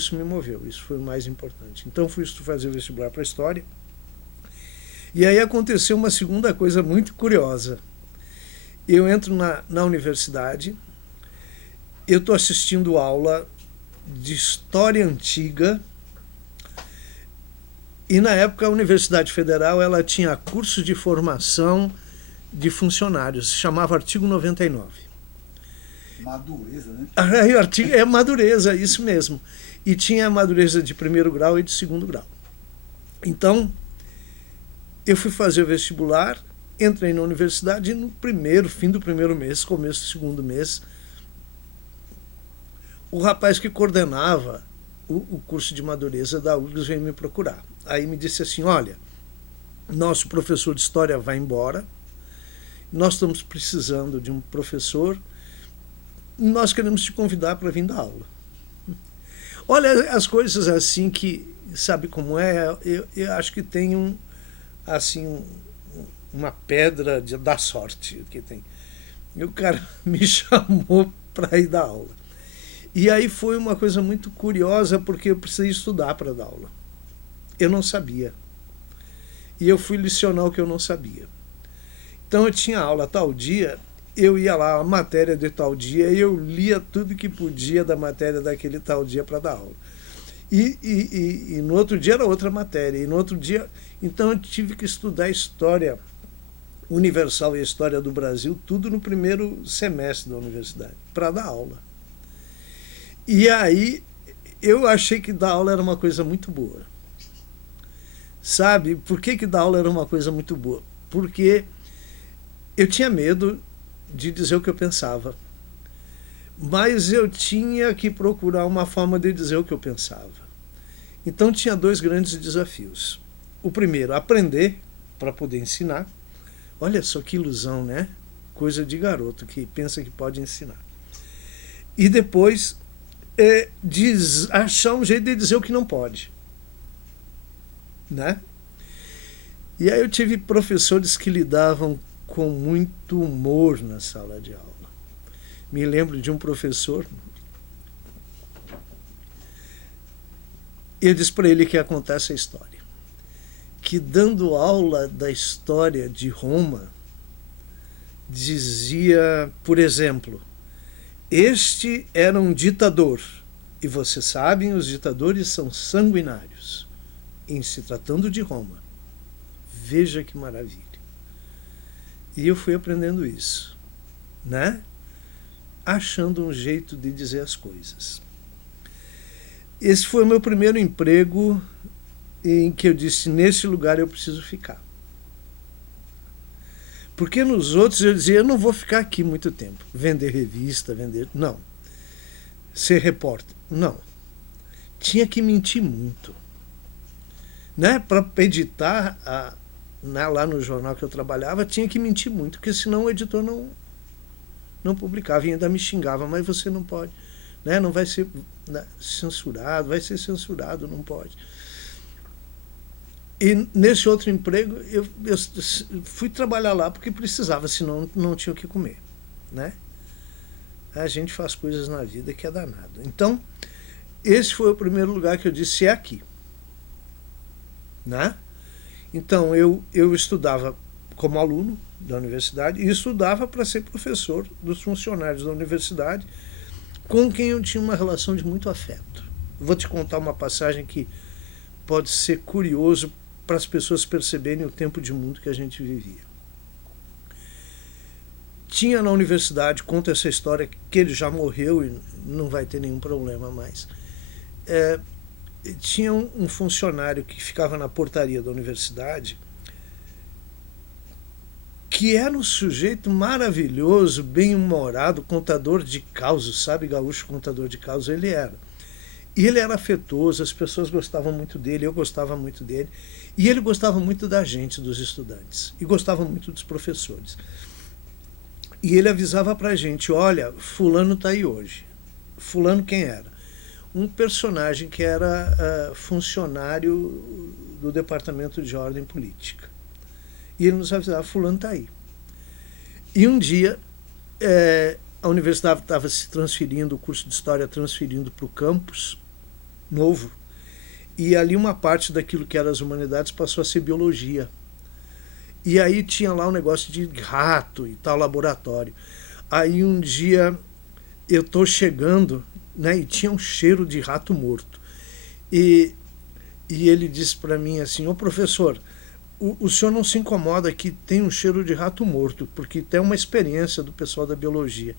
isso me moveu, isso foi o mais importante. Então fui fazer o vestibular para História. E aí aconteceu uma segunda coisa muito curiosa. Eu entro na universidade, eu estou assistindo aula de História Antiga, e na época a Universidade Federal ela tinha curso de formação de funcionários, se chamava Artigo 99. Madureza, né? Aí o artigo é madureza, isso mesmo. E tinha a madureza de primeiro grau e de segundo grau. Então, eu fui fazer o vestibular, entrei na universidade e no fim do primeiro mês, começo do segundo mês, o rapaz que coordenava o curso de madureza da URGS veio me procurar. Aí me disse assim, olha, nosso professor de História vai embora, nós estamos precisando de um professor, nós queremos te convidar para vir dar aula. Olha, as coisas assim que, sabe como é, eu acho que tem uma pedra da sorte que tem. E o cara me chamou para ir dar aula. E aí foi uma coisa muito curiosa, porque eu precisei estudar para dar aula. Eu não sabia. E eu fui licionar o que eu não sabia. Então eu tinha aula tal dia, eu ia lá, a matéria de tal dia, e eu lia tudo que podia da matéria daquele tal dia para dar aula. E no outro dia era outra matéria, e no outro dia... Então eu tive que estudar História Universal e a História do Brasil, tudo no primeiro semestre da universidade, para dar aula. E aí eu achei que dar aula era uma coisa muito boa. Sabe? Por que dar aula era uma coisa muito boa? Porque eu tinha medo de dizer o que eu pensava. Mas eu tinha que procurar uma forma de dizer o que eu pensava. Então tinha dois grandes desafios. O primeiro, aprender para poder ensinar. Olha só que ilusão, né? Coisa de garoto que pensa que pode ensinar. E depois, achar um jeito de dizer o que não pode. Né? E aí eu tive professores que lidavam com muito humor na sala de aula. Me lembro de um professor, eu disse para ele que ia contar essa história, que dando aula da história de Roma, dizia, por exemplo, este era um ditador, e vocês sabem, os ditadores são sanguinários, em se tratando de Roma. Veja que maravilha. E eu fui aprendendo isso, né? Achando um jeito de dizer as coisas. Esse foi o meu primeiro emprego em que eu disse, nesse lugar eu preciso ficar. Porque nos outros eu dizia, eu não vou ficar aqui muito tempo. Vender revista, vender... Não. Ser repórter. Não. Tinha que mentir muito. Né? Para editar lá no jornal que eu trabalhava, tinha que mentir muito, porque senão o editor não publicava e ainda me xingava, mas você não pode, né? Não vai ser censurado, vai ser censurado, não pode. E nesse outro emprego eu fui trabalhar lá porque precisava, senão não tinha o que comer, né? A gente faz coisas na vida que é danado. Então, esse foi o primeiro lugar que eu disse, é aqui. Né? Então, eu estudava como aluno da universidade e estudava para ser professor dos funcionários da universidade, com quem eu tinha uma relação de muito afeto. Vou te contar uma passagem que pode ser curioso para as pessoas perceberem o tempo de mundo que a gente vivia. Tinha na universidade, conta essa história, que ele já morreu e não vai ter nenhum problema mais. Tinha um funcionário que ficava na portaria da universidade, que era um sujeito maravilhoso, bem-humorado, contador de causos, sabe, gaúcho contador de causos, ele era. E ele era afetuoso, as pessoas gostavam muito dele, eu gostava muito dele, e ele gostava muito da gente, dos estudantes, e gostava muito dos professores. E ele avisava pra gente, olha, fulano está aí hoje. Fulano quem era? Um personagem que era funcionário do Departamento de Ordem Política. E ele nos avisava, fulano está aí. E um dia, a universidade estava se transferindo, o curso de História transferindo para o campus, novo. E ali uma parte daquilo que era as humanidades passou a ser biologia. E aí tinha lá um negócio de rato e tal, laboratório. Aí um dia eu estou chegando, né, e tinha um cheiro de rato morto. E, e ele disse para mim assim, ô professor, o senhor não se incomoda que tem um cheiro de rato morto, porque tem uma experiência do pessoal da biologia.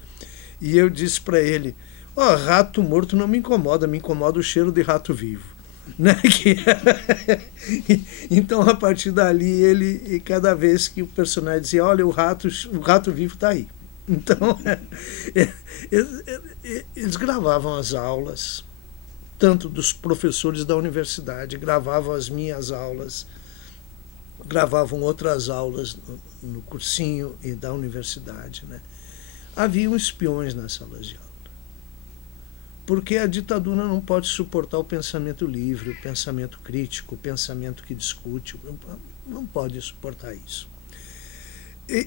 E eu disse para ele, ó, rato morto não me incomoda o cheiro de rato vivo. Né? Então, a partir dali, ele, cada vez que o personagem dizia, olha, o rato vivo está aí. Então, eles gravavam as aulas, tanto dos professores da universidade, gravavam as minhas aulas, gravavam outras aulas no cursinho e da universidade. Né? Haviam espiões nas salas de aula. Porque a ditadura não pode suportar o pensamento livre, o pensamento crítico, o pensamento que discute, não pode suportar isso.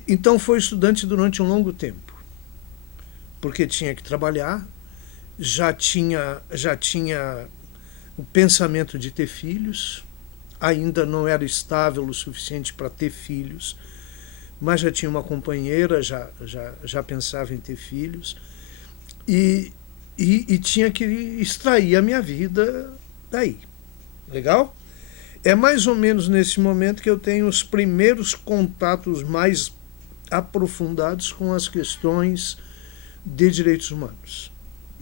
Então foi estudante durante um longo tempo, porque tinha que trabalhar, já tinha o pensamento de ter filhos, ainda não era estável o suficiente para ter filhos, mas já tinha uma companheira, já pensava em ter filhos, e tinha que extrair a minha vida daí. Legal? É mais ou menos nesse momento que eu tenho os primeiros contatos mais aprofundados com as questões de direitos humanos.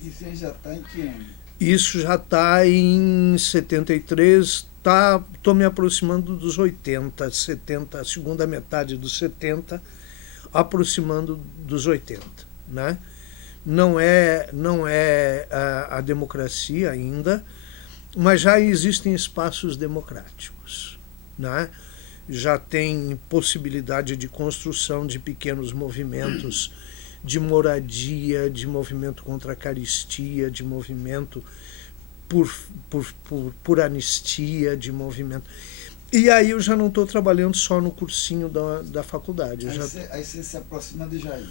Isso já está em que ano? Isso já está em 73, estou me aproximando dos 80, 70, a segunda metade dos 70, aproximando dos 80, né? Não é a democracia ainda, mas já existem espaços democráticos. Né? Já tem possibilidade de construção de pequenos movimentos de moradia, de movimento contra a caristia, de movimento por anistia, de movimento... E aí eu já não estou trabalhando só no cursinho da faculdade. Aí você se aproxima de Jair.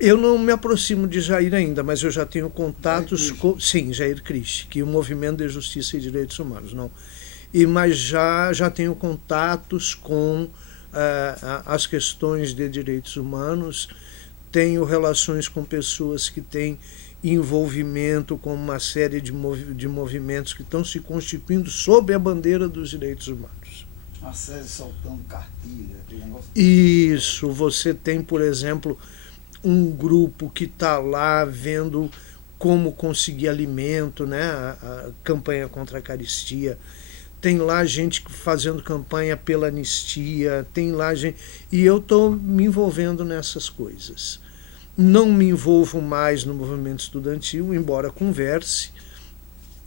Eu não me aproximo de Jair ainda, mas eu já tenho contatos com... Sim, Jair Christ, que é o Movimento de Justiça e Direitos Humanos. Não. Mas já tenho contatos com as questões de direitos humanos, tenho relações com pessoas que têm envolvimento com uma série de movimentos que estão se constituindo sob a bandeira dos direitos humanos. A SESI soltando cartilha, aquele negócio. Isso, você tem, por exemplo, um grupo que está lá vendo como conseguir alimento, né? A campanha contra a caristia. Tem lá gente fazendo campanha pela anistia, tem lá gente... E eu estou me envolvendo nessas coisas. Não me envolvo mais no movimento estudantil, embora converse.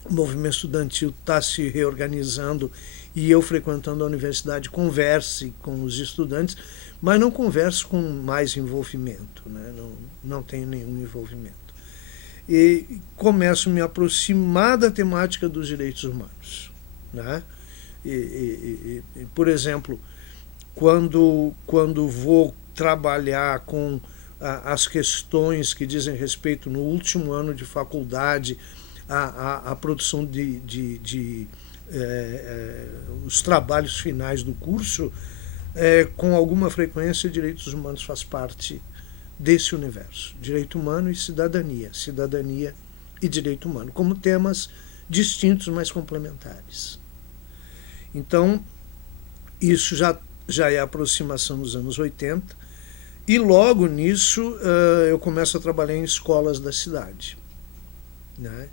O movimento estudantil está se reorganizando e eu, frequentando a universidade, converse com os estudantes, mas não converso com mais envolvimento, né? Não tenho nenhum envolvimento. E começo a me aproximar da temática dos direitos humanos. Né? Por exemplo, quando vou trabalhar com as questões que dizem respeito, no último ano de faculdade, a produção os trabalhos finais do curso, com alguma frequência, direitos humanos faz parte desse universo. Direito humano e cidadania. Cidadania e direito humano, como temas distintos, mas complementares. Então, isso já é a aproximação dos anos 80, e logo nisso eu começo a trabalhar em escolas da cidade. Né?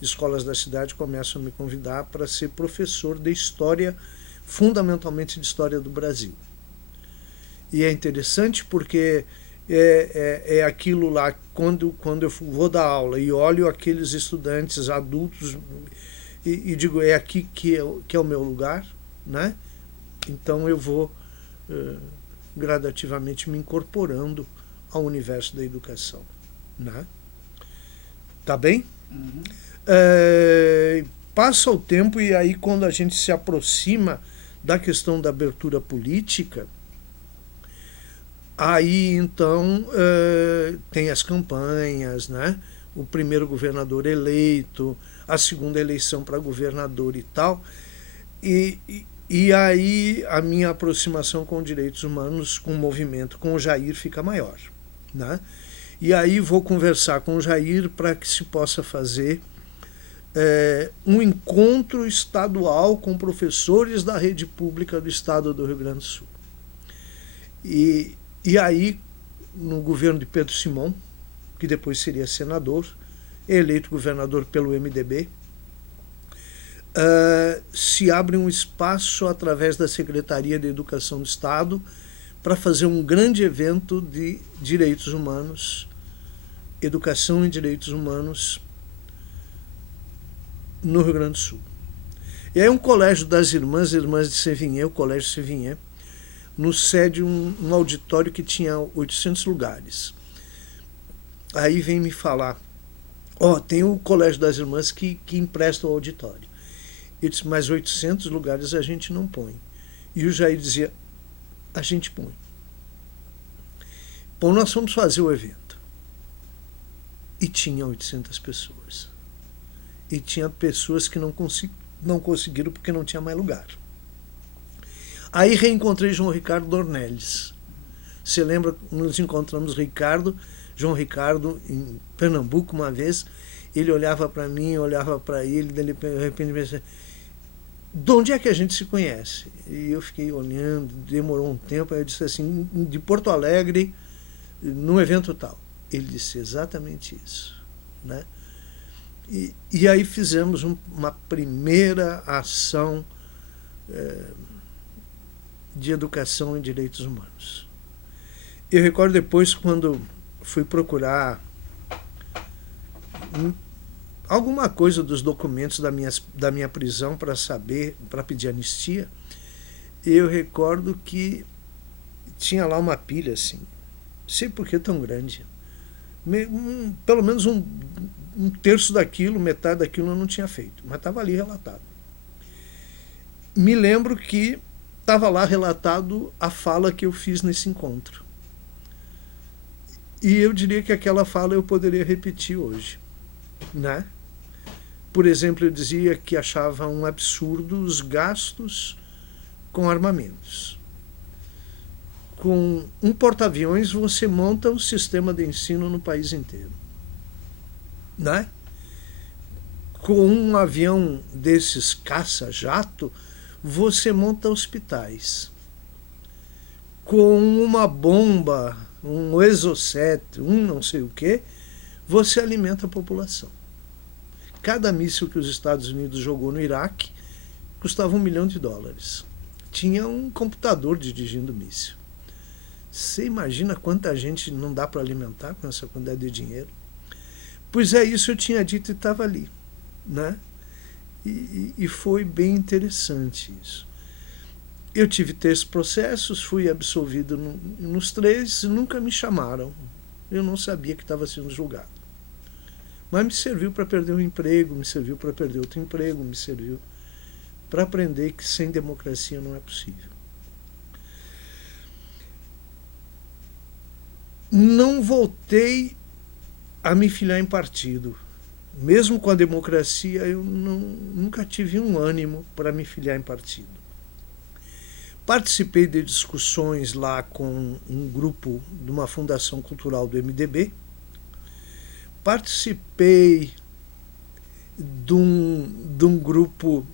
Escolas da cidade começam a me convidar para ser professor de história, fundamentalmente de história do Brasil. E é interessante porque é aquilo lá, quando eu vou dar aula e olho aqueles estudantes adultos e digo, é aqui que é o meu lugar, né? Então eu vou gradativamente me incorporando ao universo da educação. Né? Tá bem? Uhum. Passa o tempo e aí quando a gente se aproxima da questão da abertura política, aí então tem as campanhas, né? O primeiro governador eleito, a segunda eleição para governador e tal. E aí a minha aproximação com direitos humanos, com o movimento, com o Jair fica maior, né? E aí vou conversar com o Jair para que se possa fazer um encontro estadual com professores da rede pública do estado do Rio Grande do Sul. E aí, no governo de Pedro Simão, que depois seria senador, eleito governador pelo MDB, se abre um espaço através da Secretaria de Educação do Estado para fazer um grande evento de direitos humanos, educação e direitos humanos no Rio Grande do Sul. E aí um colégio das irmãs de Sévigné, o Colégio Sévigné, nos cede um auditório que tinha 800 lugares. Aí vem me falar, tem o Colégio das Irmãs que empresta o auditório. Eu disse, mas 800 lugares a gente não põe. E o Jair dizia, a gente põe. Bom, nós vamos fazer o evento. E tinha 800 pessoas. E tinha pessoas que não conseguiram porque não tinha mais lugar. Aí reencontrei João Ricardo Dornelles. Você lembra, nos encontramos João Ricardo, em Pernambuco uma vez, ele olhava para mim, eu olhava para ele, de repente me disse, de onde é que a gente se conhece? E eu fiquei olhando, demorou um tempo, aí eu disse assim, de Porto Alegre, num evento tal. Ele disse exatamente isso, né? E aí fizemos uma primeira ação de educação em direitos humanos. Eu recordo depois, quando fui procurar alguma coisa dos documentos da minha prisão para saber, para pedir anistia, eu recordo que tinha lá uma pilha assim, não sei por que tão grande, pelo menos um terço daquilo, metade daquilo eu não tinha feito, mas estava ali relatado. Me lembro que estava lá relatado a fala que eu fiz nesse encontro. E eu diria que aquela fala eu poderia repetir hoje, né? Por exemplo, eu dizia que achava um absurdo os gastos com armamentos. Com um porta-aviões você monta um sistema de ensino no país inteiro, né? Com um avião desses caça-jato você monta hospitais. Com uma bomba, um Exocet, não sei o que, você alimenta a população. Cada míssil que os Estados Unidos jogou no Iraque custava $1 milhão. Tinha um computador dirigindo o míssil. Você imagina quanta gente não dá para alimentar com essa quantidade de dinheiro? Pois é, isso eu tinha dito e estava ali, né? E foi bem interessante isso. Eu tive 3 processos, fui absolvido nos 3, nunca me chamaram. Eu não sabia que estava sendo julgado. Mas me serviu para perder um emprego, me serviu para perder outro emprego, me serviu para aprender que sem democracia não é possível. Não voltei a me filiar em partido. Mesmo com a democracia, eu nunca tive um ânimo para me filiar em partido. Participei de discussões lá com um grupo de uma fundação cultural do MDB. Participei de um grupo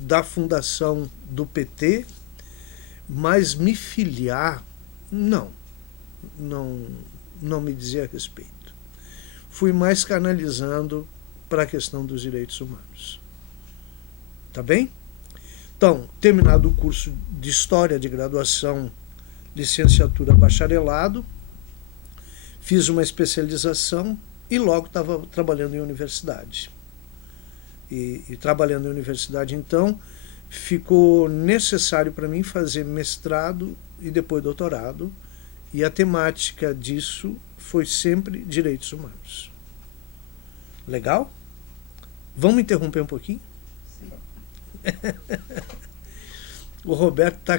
da fundação do PT, mas me filiar, não me dizia a respeito. Fui mais canalizando para a questão dos direitos humanos. Tá bem? Então, terminado o curso de História de graduação, licenciatura, bacharelado, fiz uma especialização e logo estava trabalhando em universidade. E trabalhando em universidade, então, ficou necessário para mim fazer mestrado e depois doutorado, e a temática disso foi sempre direitos humanos. Legal? Vamos interromper um pouquinho? Sim. O Roberto está